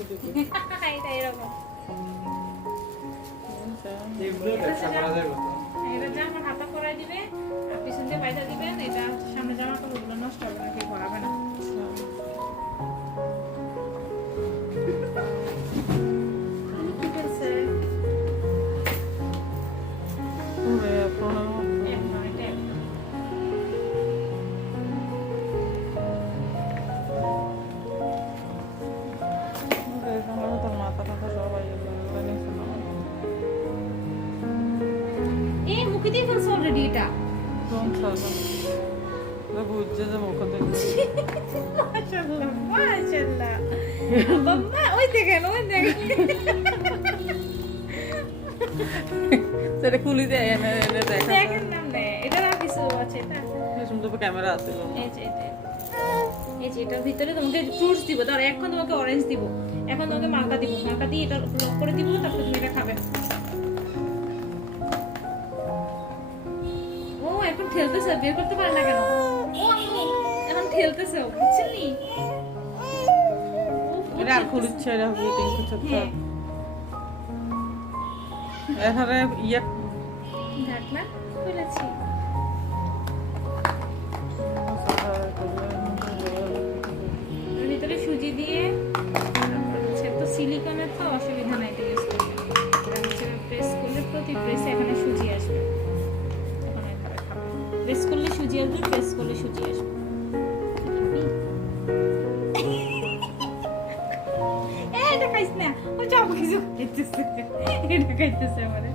এটা এরকম এটা জামা হাতা করাই দিবে আর পিছন দিয়ে বাইদা দিবেন। এটা সামনে জামা কাপড়গুলো নষ্ট হবে না, কেউ পরাবে না। ঠিক আছে এই মুখে দিয়ে ফেলছো অলরেডি। এটা বুঝছে যে মুখ মাশাআল্লাহ মাশাআল্লাহ বাবা ওই দেখেন ওই দেখেন সেটা খুলি দেয় এনে এনে দেখা দেখেন না এটা রাখিছো। আচ্ছা এটা সুন্দর ক্যামেরা আছে এই যে এটার ভিতরে তোমাকে ফ্রুটস দিব। ধর এখন তোমাকে অরেঞ্জ দিব, এখন তোমাকে মালটা দিব, মালটা দিয়ে এটা লক করে দিব, তারপর তুমি এটা খাবে। ও এখন খেলতেছে, বের করতে পারে না কেন? ও এখন খেলতেছে, বুঝছিলি? এটা আর খুলছে এটা মিটিং করতে তো এখানে ইয়া দেখ না খুলেছি। ভিতরে সুজি দিয়ে হচ্ছে তো সিলিকনের তো অসুবিধা নাই, এটা ইউজ করতে। প্রেস করলে প্রতি প্রেসে এখানে সুজি আসবে। এখন একবার খাবো, প্রেস করলে সুজি আসবে, প্রেস করলে সুজি আসবে। এটা খাইস না, ও চাপ কিছু খাইতেছে, এটা খাইতেছে আমাদের।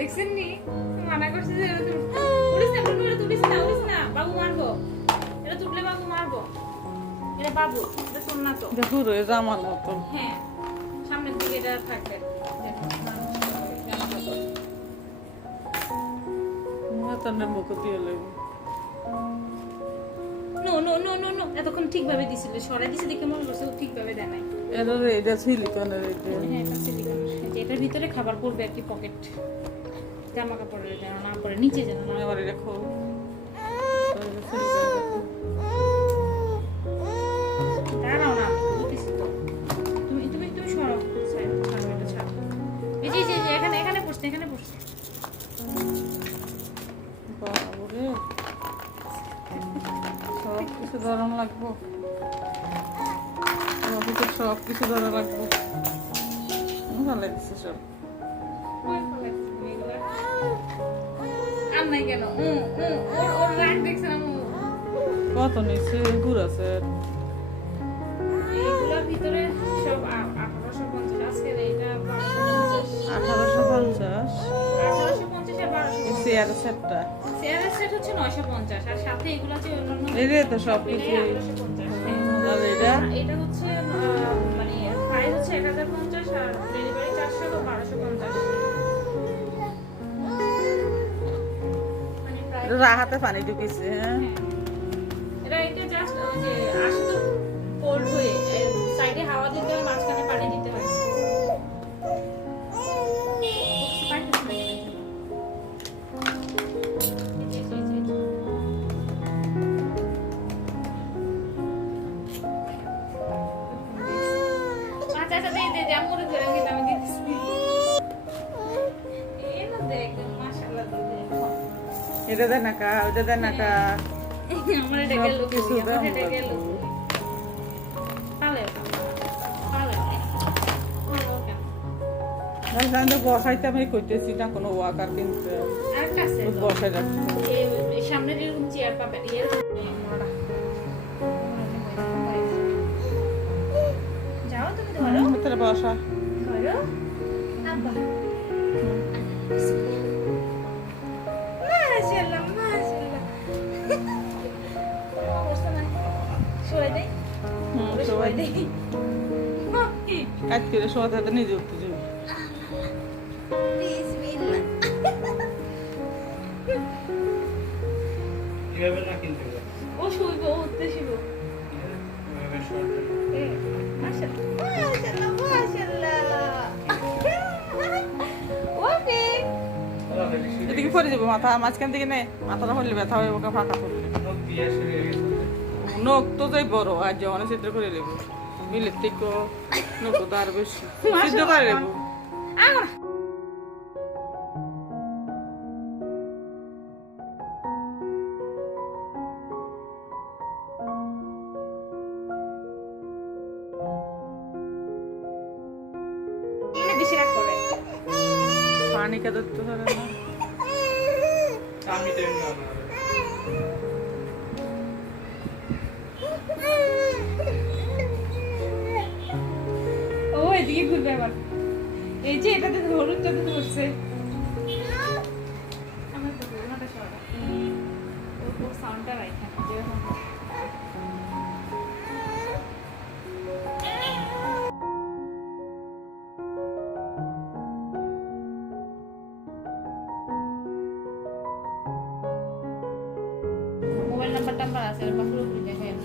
দেখছেন নি মানা করছে যে উড়িস না টুনু, এটা তুলিস না, উড়িস না, বাবু মারবো, এটা তুললে বাবু মারবো, এটা বাবু, এটা তোর না তো। দেখো রে জামার মতো। হ্যাঁ সামনের দিকে এটা থাকবে। মাতানের মুখ দিয়ে লাগবে। No no no no no এতক্ষণ ঠিকভাবে দিছিল, সরাই দিছে দেখে মনে করছে ঠিকভাবে দেয় নাই। এটা সিলিকনের এটা। হ্যাঁ এটা সিলিকন, এটার ভিতরে খাবার পড়বে একটি পকেট, জামা কাপড়ের যেন না পড়ে, নিচে যেন না। এবার এটা খোল। দাঁড়াও না, বুঝতেছি তো। তুমি তুমি তুমি সরো, ছাড়ো এটা ছাড়ো। এই যে এখানে এখানে পড়ছে, এখানে পড়ছে। বাবুরে সব কিছু ধরন লাগবো, সব কিছু ধরা লাগবো। ভালো লাগছে সব। নাই কেন ওর রাগ দেখছেন? কত নিচ্ছে গুড় আছে এইগুলোর ভিতরে সব 1850। আজকে এইটা 1850 আর 1250। চেয়ার সেটটা, চেয়ারের সেট হচ্ছে 950, আর সাথে এগুলো আছে অন্যান্য এই তো সব কিছু। 1850। আর এটা হচ্ছে মানে প্রাইস হচ্ছে 1050 আর ডেলিভারি 400 বা 1250। রাহাতে পানি ঢুকেছে। হ্যাঁ এটা জাস্ট যে আসে তো কোল্ড হয়ে সাইডে হাওয়া দিতে হয়, মাঝখানে পানি দিতে হয়। আচ্ছা আচ্ছা দে আমরে ধরে কিন্তু আমি দিতেছি। এই না দেখ মাশাআল্লাহ দে। এটা দেন না কা, ওটা দেন না কা। আমার এটা গেল কিছু, আমার এটা গেল। পালে পালে না জানতে বসাইতে আমি কইতেছি না কোনো ওয়াকার কিনতে আর কাছে বসাই রাখতে। এই সামনে যেরকম চেয়ার পাবে এর মোড়া। যাও তুমি ধরো, ভিতরে বসা। ধরো আব্বা। মাশাআল্লাহ মাশাআল্লাহ। অবস্থা না সরে দেই, সরে দেই। কাজ করে শোয়াতে নিজে উঠতে যাবে। বিসমিল্লাহ। এভাবে না কিনতে হবে। ও শুইব, ও উঠতে শুইব। এভাবে শর্ট। এ, মাশাআল্লাহ, মাশাআল্লাহ, মাশাআল্লাহ। ওকে। এদিকে পরে যাবো মাথা মাঝখান থেকে নে মাথাটা হলে ব্যথা হয়ে ওকে ফাঁকা করলে মুখ দিয়ে শুরু হয়ে গেছে। নখ তো যাই বড় আর যখন চিত্র করে নেবো মিলের থেকে নখ তো আর বেশি সিদ্ধ করে নেবো আগো না। মানে বেশি রাগ করে। পানি খেতে তো পারে না আমি তো এমনি আমার। ও এদিকে ঘুরবে আবার। এই যে এটাতে হলুদটাতে ধরছে। আমার তো ওনাটা সরা। ও সাউন্ডটা রাখা না যেরকম। মোবাইল নাম্বার আছে আর বাকুর উপরে দেখেন।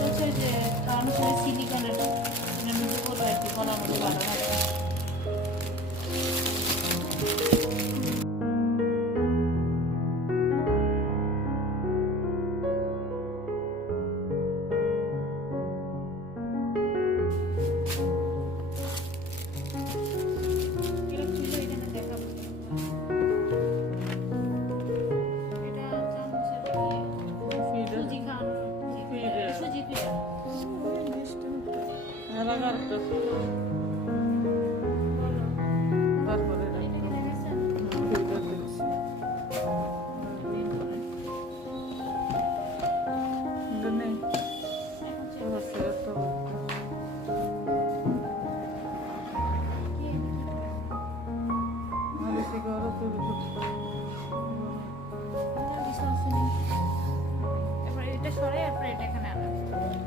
হচ্ছে যে কারণ হচ্ছে সিলিকনের মধ্যে করলো আর কি গলার মধ্যে ভালো থাকে। এটা খুলে এখানে দেখাবো। এটা চামচের দিয়ে সুজি খাওয়ানো, সুজি দিয়ে। এলাকার বলো। তারপরে এটা কি দেখেছেন? নেই এখন চেক কি এটা বিশ্বাস নেই। এবার এটা সরাই আর এটা এখানে আনা।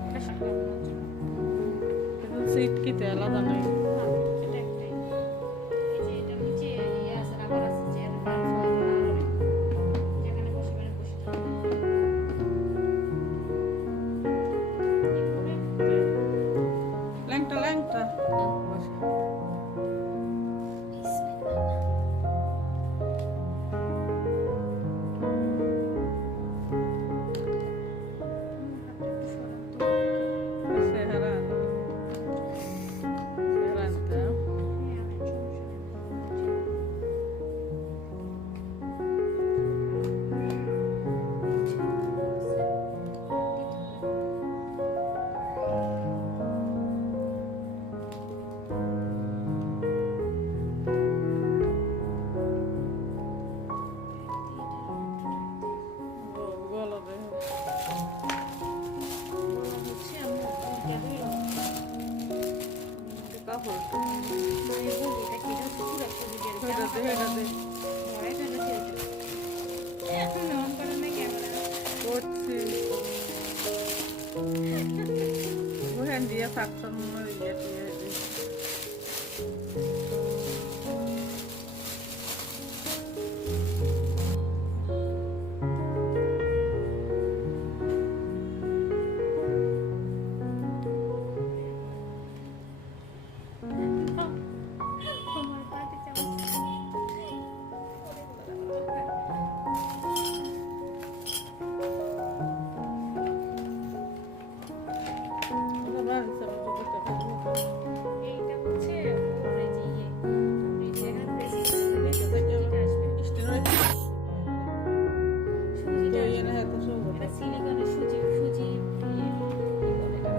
এটা সরাই আনার জন্য। সিট কি আলাদা নেই না, এটা একটাই। এই যে এটার নিচে ইয়ে আছে, রাবার আছে, যে এটা ডান সাইডে না লড়ে। যেখানে বসে মানে বসে যাবে। এরপরে ল্যাংটা ল্যাংটা চেহারা চেহারা আনতে গলা দেয় কাপড় করছি ওখান দিয়ে সাকশন ইয়ে দিয়ে এইটা হচ্ছে ওর এই যে ইয়ে এই যে এখানে প্রেসিং করলে সুজিটা আসবে। সুজিটা আসবে। এটা সিলিকনের সুজি সুজি দিয়ে কি বলে এটা?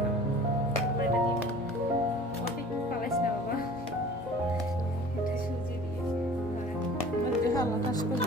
তারপর এটা দিয়ে ওটা একটু ফালাইস না বাবা। এটা সুজি দিয়ে বানানো। হালা কাজ করে